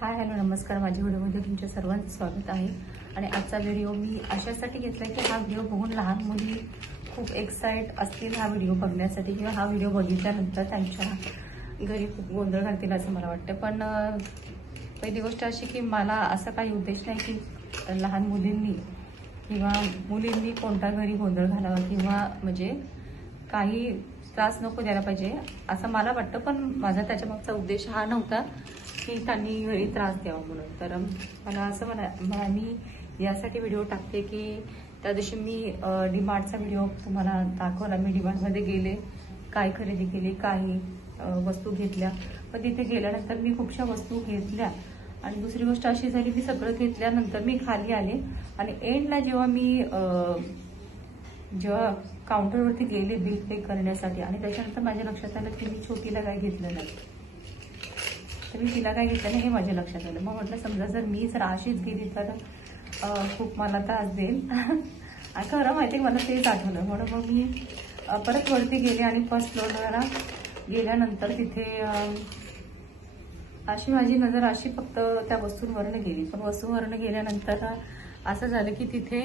Hi hello नमस्कार. माझ्या व्हिडिओमध्ये तुमच्या सर्वांचं स्वागत आहे. आणि आजचा व्हिडिओ मी अशासाठी घेतला की हा व्हिडिओ बघून लहान मुली खूप एक्साइट असतील हा व्हिडिओ बघण्यासाठी, किंवा हा व्हिडिओ बघितल्यानंतर त्यांच्या घरी खूप गोंधळ घालतील असं मला वाटतं. पण पहिली गोष्ट अशी की मला असं काही उद्देश नाही की लहान मुलींनी किंवा मुलींनी कोणत्या घरी गोंधळ घालावा किंवा म्हणजे काही त्रास नको द्यायला पाहिजे असं मला वाटतं. पण माझा त्याच्यामागचा उद्देश हा नव्हता की त्यांनी घरी त्रास द्यावा म्हणून. तर मला असं मी यासाठी व्हिडिओ टाकते की त्या दिवशी मी डीमार्टचा व्हिडिओ तुम्हाला दाखवला. मी डीमार्टमध्ये गेले, काय खरेदी केली, काही वस्तू घेतल्या. पण तिथे गेल्यानंतर मी खूपशा वस्तू घेतल्या आणि दुसरी गोष्ट अशी झाली की सगळं घेतल्यानंतर मी खाली आले आणि एंडला जेव्हा काउंटरवरती गेले बिल पे करण्यासाठी आणि त्याच्यानंतर माझ्या लक्षात आलं की मी छोटीला काय घेतलं नाही. तर मी तिला काय घेतलं नाही हे माझ्या लक्षात आलं. मग म्हटलं समजा जर मी जर अशीच गेली तर खूप मला त्रास देईल. खरं माहिती मला तेच आठवलं. म्हणून मग मी परत वरती गेले आणि फर्स्ट फ्लोअरला गेल्यानंतर तिथे अशी माझी नजर अशी फक्त त्या वस्तूंवरनं गेली. पण वस्तूंवरनं गेल्यानंतर असं झालं की तिथे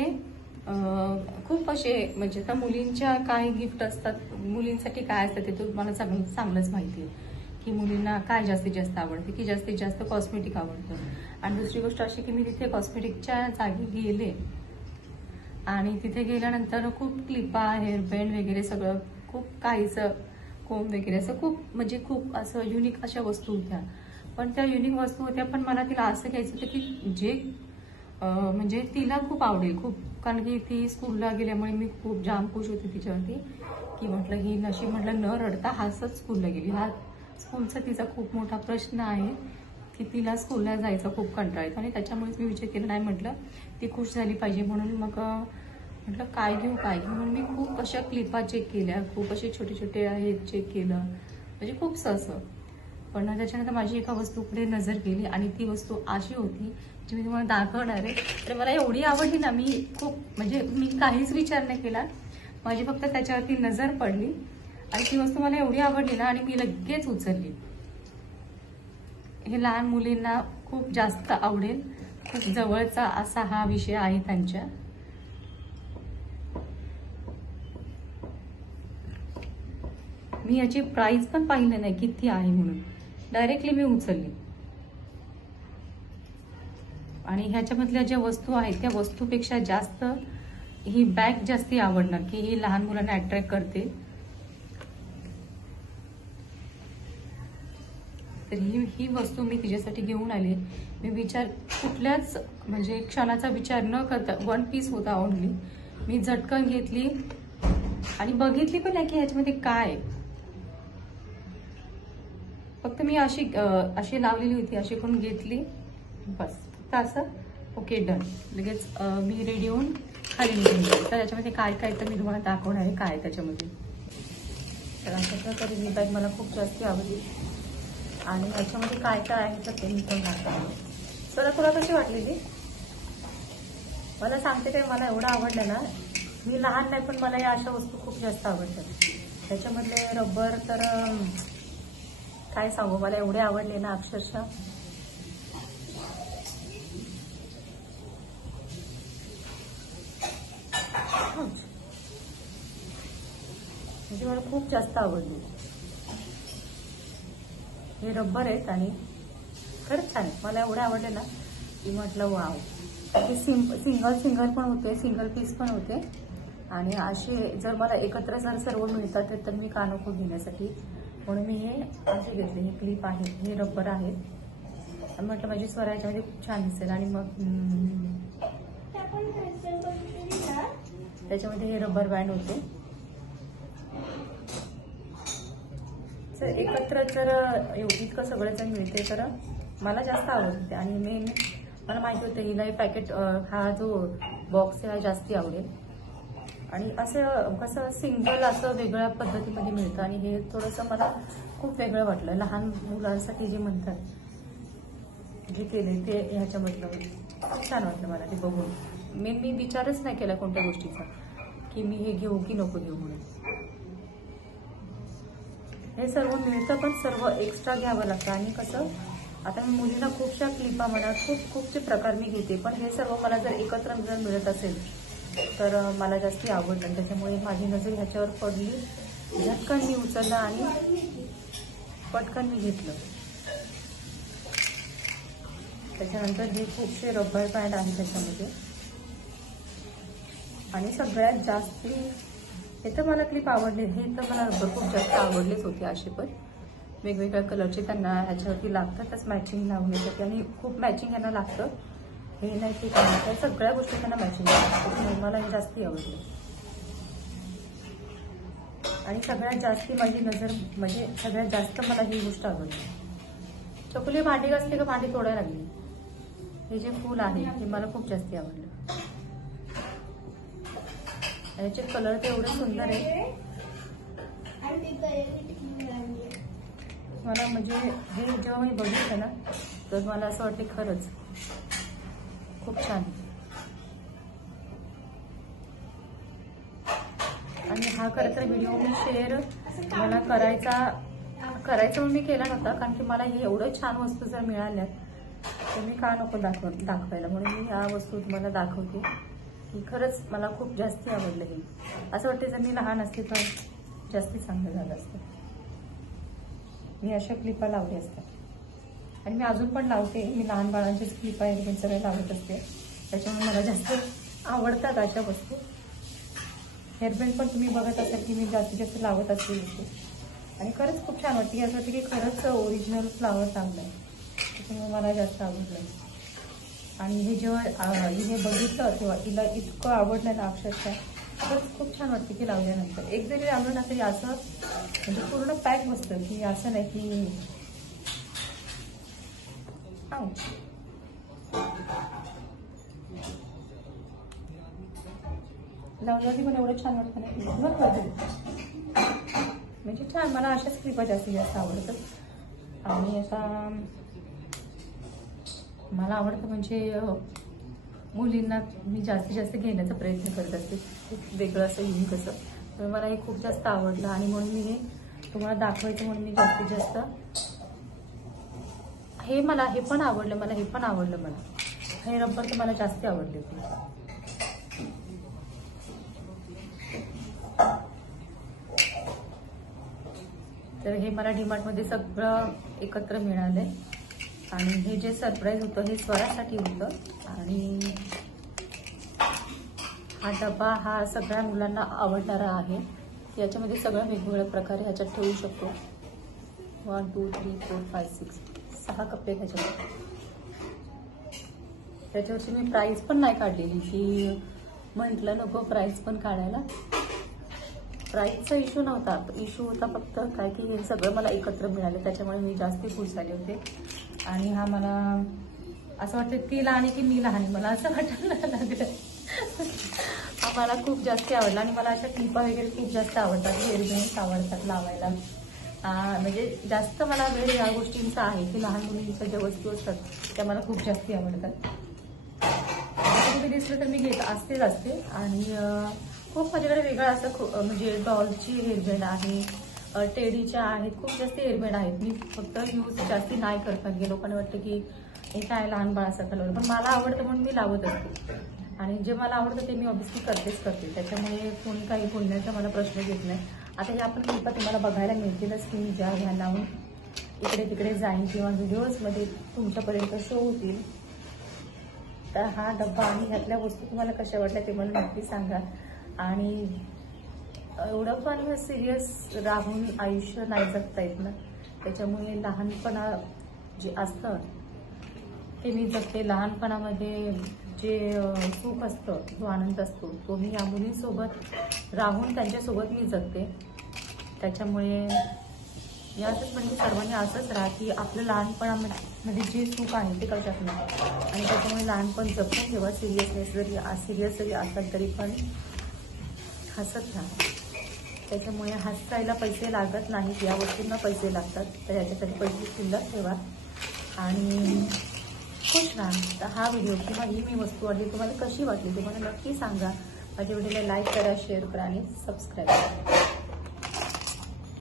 खूप असे म्हणजे त्या मुलींच्या काय गिफ्ट असतात, मुलींसाठी काय असतं ते तुम्हाला चांगलंच माहिती आहे की मुलींना काय जास्तीत जास्त आवडते, की जास्तीत जास्त कॉस्मेटिक आवडतं. आणि दुसरी गोष्ट अशी की मी तिथे कॉस्मेटिकच्या जागी गेले आणि तिथे गेल्यानंतर खूप क्लिपा, हेअरबँड वगैरे सगळं खूप काहीचं कोम वगैरे असं खूप असं युनिक अशा वस्तू होत्या. पण त्या युनिक वस्तू होत्या पण मला तिला असं घ्यायचं होतं की जे म्हणजे तिला खूप आवडेल खूप. कारण की ती स्कूलला गेल्यामुळे मी खूप जाम खुश होते तिच्यावरती की म्हटलं ही नशीब म्हटलं न रडता हसत स्कूलला गेली. हा स्कूलचा तिचा खूप मोठा प्रश्न आहे की तिला स्कूलला जायचा खूप कंटाळा येतो आणि त्याच्यामुळेच मी विचार केला नाही, म्हटलं ती खुश झाली पाहिजे म्हणून. मग म्हटलं काय घेऊ म्हणून मी खूप अशा क्लिपा चेक केल्या, खूप असे छोटे छोटे हे चेक केलं, म्हणजे खूप असं. पण त्याच्यानंतर माझी एका वस्तूकडे नजर गेली आणि ती वस्तू अशी होती जी मी तुम्हाला दाखवणार आहे. तर मला एवढी आवडली ना, मी खूप म्हणजे मी काहीच विचार नाही केला, माझी फक्त त्याच्यावरती नजर पडली आणि ती वस्तू मला एवढी आवडली ना आणि मी लगेच उचलली. हे लहान मुलींना खूप जास्त आवडेल, खूप जवळचा असा हा विषय आहे त्यांच्या. मी याची प्राइस पण पाहिलं नाही किती आहे म्हणून, डायरेक्टली मी उचलली. आणि ह्याच्यामधल्या ज्या वस्तू आहेत त्या वस्तूपेक्षा जास्त ही बॅग जास्ती आवडणार की ही लहान मुलांना अट्रॅक्ट करते. तर ही वस्तू मी तिच्यासाठी घेऊन आले. मी विचार कुठल्याच म्हणजे क्षणाचा विचार न करता, वन पीस होता ओनली, मी झटकन घेतली आणि बघितली पण नाही की ह्याच्यामध्ये काय. फक्त मी अशी लावलेली होती, अशी करून घेतली बस. फक्त असं ओके डन. लगेच मी रेडी होऊन खाली निघून गेले. तर याच्यामध्ये काय काय तर मी तुम्हाला दाखवणार आहे काय त्याच्यामध्ये. तर अशा प्रकारे ही बॅग मला खूप जास्त आवडली आणि ह्याच्यामध्ये काय काय आहे तर ते मी पण दाखवते. तर तुला कशी वाटलेली मला सांगते काय. मला एवढं आवडलं ना, मी लहान नाही पण मला या अशा वस्तू खूप जास्त आवडतात. त्याच्यामधले रबर तर काय सांगू, मला एवढे आवडले ना अक्षरशः. म्हणजे मला खूप जास्त आवडली. हे रबर आहेत आणि खरंच छान आहेत. मला एवढे आवडले ना की म्हटलं वाव. ते सिंगल पण होते, सिंगल पीस पण होते आणि असे जर मला एकत्र जर सर्व मिळतात तर मी का नको घेण्यासाठी. म्हणून मी हे असे घेतले. हे क्लिप आहे, हे रबर आहे. म्हटलं माझी स्वरा याच्यामध्ये खूप छान दिसेल. आणि मग त्याच्यामध्ये हे रबर बँड होते. तर एकत्र जर इतकं सगळं जर मिळते तर मला जास्त आवडते. आणि मेन मला माहिती होतं हिला हे पॅकेट हा जो बॉक्स आहे हा जास्ती आवडेल. आणि असं कसं सिंगल असं वेगळ्या पद्धतीमध्ये मिळतं आणि हे थोडंसं मला खूप वेगळं वाटलं. लहान मुलांसाठी जे म्हणतात जे केले ते ह्याच्यामधलं खूप छान वाटलं मला ते बघून. मी विचारच नाही केला कोणत्या गोष्टीचा की मी हे घेऊ की नको घेऊ म्हणून. हे सर्व मिळतं पण सर्व एक्स्ट्रा घ्यावं लागतं. आणि कसं आता मी मुलींना खूपशा क्लिपा म्हणा खूपचे प्रकार मी घेते, पण हे सर्व मला जर एकत्र जर मिळत असेल तर मला जास्ती आवडतं. त्याच्यामुळे माझी नजर ह्याच्यावर पडली, झटकन मी उचललं आणि पटकन मी घेतलं. त्याच्यानंतर हे खूपसे रबर पॅड आहे त्याच्यामध्ये. आणि सगळ्यात जास्ती हे तर मला क्लिप आवडले, हे तर मला रबर खूप जास्त आवडलेच होते. असे पण वेगवेगळ्या कलरचे त्यांना ह्याच्यावरती लागतातच, मॅचिंग लावून येतात आणि खूप मॅचिंग यांना लागतं. हे नाही की काय, सगळ्या गोष्टी त्यांना मॅचिंग लागतात. मला हे जास्ती आवडले. आणि सगळ्यात जास्ती माझी नजर म्हणजे सगळ्यात जास्त मला ही गोष्ट आवडली. चकुली भांडी घासली का भांडी तोडायला लागली. हे जे फूल आहे हे मला खूप जास्ती आवडलं. याचे कलर ते एवढे सुंदर आहे. मला म्हणजे हे जेव्हा मी बघितलं ना तर मला असं वाटते खरंच खूप छान. आणि हा खरं तर व्हिडिओ मी शेअर मला करायचा म्हणून मी केला नव्हता, कारण की मला हे एवढं छान वस्तू जर मिळाल्या तर मी का नको दाखवायला, म्हणून मी ह्या वस्तू तुम्हाला दाखवते की खरंच मला खूप जास्ती आवडलं. हे असं वाटतं जर मी लहान असते तर जास्ती चांगलं झालं असतं. मी अशा क्लिपा लावल्या असतात आणि मी अजून पण लावते. मी लहान बाळांचीच क्लिपा हे सगळं लावत असते, त्याच्यामुळे मला जास्त आवडतात अशा वस्तू. हेअरबँड पण तुम्ही बघत असाल की मी जास्तीत जास्त लावत असते वस्तू. आणि खरंच खूप छान वाटते. असं वाटतं की खरंच ओरिजिनल फ्लावर चांगलं आहे, त्याच्यामुळे मला जास्त आवडलं. आणि हे जेव्हा हिने बघितलं तेव्हा तिला इतकं आवडलं ना अक्षरशः. खरंच खूप छान वाटते की लावल्यानंतर. एक जरी लावलं ना तरी असं म्हणजे पूर्ण पॅक बसतं, की असं नाही की लावल्यावरती पण एवढं छान वाटतं ना. म्हणजे छान, मला अशाच क्लिपा जास्तीत जास्त आवडतात. आणि असा मला आवडतं म्हणजे मुलींना मी जास्तीत जास्त घेण्याचा प्रयत्न करत असते, खूप वेगळं असं युनिक असं. तर मला हे खूप जास्त आवडलं आणि म्हणून मी हे तुम्हाला दाखवायचं म्हणून मी जास्तीत जास्त हे पण आवडलं. मला हे पण आवडलं. मला हे रबर तर मला जास्त आवडले होते. तर हे मला डीमार्टमध्ये सगळं एकत्र मिळालंय. आणि हे जे सरप्राईज होतं हे स्वरासाठी होतं. आणि हा डबा हा सगळ्या मुलांना आवडणारा आहे. याच्यामध्ये सगळं वेगवेगळ्या प्रकारे ह्याच्यात ठेवू शकतो. 1 2 3 4 5 6 कप्पे ह्याच्यामध्ये. त्याच्यावरची मी प्राईस पण नाही काढलेली, की म्हटलं नको प्राईस पण काढायला. प्राईसचा इश्यू नव्हता, इश्यू होता फक्त काय की हे सगळं मला एकत्र मिळालं, त्याच्यामुळे मी जास्ती खुश झाले होते. आणि हा मला असं वाटतं ती लहान आहे की मी लहान आहे, मला असं वाटायला लागलं. हा मला खूप जास्त आवडला. आणि मला अशा क्लिपा वगैरे खूप जास्त आवडतात, हेअरबँड्स आवडतात लावायला. म्हणजे जास्त मला वेळ या गोष्टींचा आहे की लहान मुलींच्या ज्या वस्तू असतात त्या मला खूप जास्ती आवडतात. कुठे दिसलं तर मी घेत असते. आणि खूप माझ्याकडे वेगळं असं म्हणजे डॉलची हेअरबँड आहे, टेडीच्या आहेत, खूप जास्त हेअरबँड आहेत. मी फक्त यूज जास्ती नाही करतात गे. लोकांना वाटतं की हे काय लहान बाळाचा कलर, पण मला आवडतं म्हणून मी लावत असते. आणि जे मला आवडतं ते मी ऑब्व्हियसली करते. त्याच्यामुळे कोणी काही बोलण्याचा मला प्रश्न येत नाही. आता हे आपण क्लिपा तुम्हाला बघायला मिळतीलच की मी ज्या ह्या लावून इकडे तिकडे जाईन किंवा व्हिडिओजमध्ये तुमच्यापर्यंत शो होतील. तर हा डब्बा आणि ह्यातल्या वस्तू तुम्हाला कशा वाटल्या ते मला नक्की सांगा. आणि एवढं पण सिरियस राहून आयुष्य नाही जगता येत ना, त्याच्यामुळे लहानपणा जे असतं ते मी जगते. लहानपणामध्ये जे सुख असतं, जो आनंद असतो तो मी या मुलींसोबत राहून त्यांच्यासोबत मी जगते. त्याच्यामुळे मी असंच म्हणजे सर्वांनी असंच राहा की आपलं लहानपणामध्ये जे सुख आहे ते कशात नाही. आणि त्याच्यामुळे लहानपण जपून ठेवा. सिरियस जरी असाल तरी पण हसत राहा. त्याच्यामुळे हसायला पैसे लागत नाहीत, या वस्तूंना पैसे लागतात. तर याच्यासाठी पैसे शिल्लक ठेवा आणि खुश राहा. तर हा व्हिडिओ किंवा ही मी वस्तू आवडली तुम्हाला कशी वाटली ते मला नक्की सांगा. माझ्या व्हिडिओला लाईक करा, शेअर करा आणि सबस्क्राईब करा.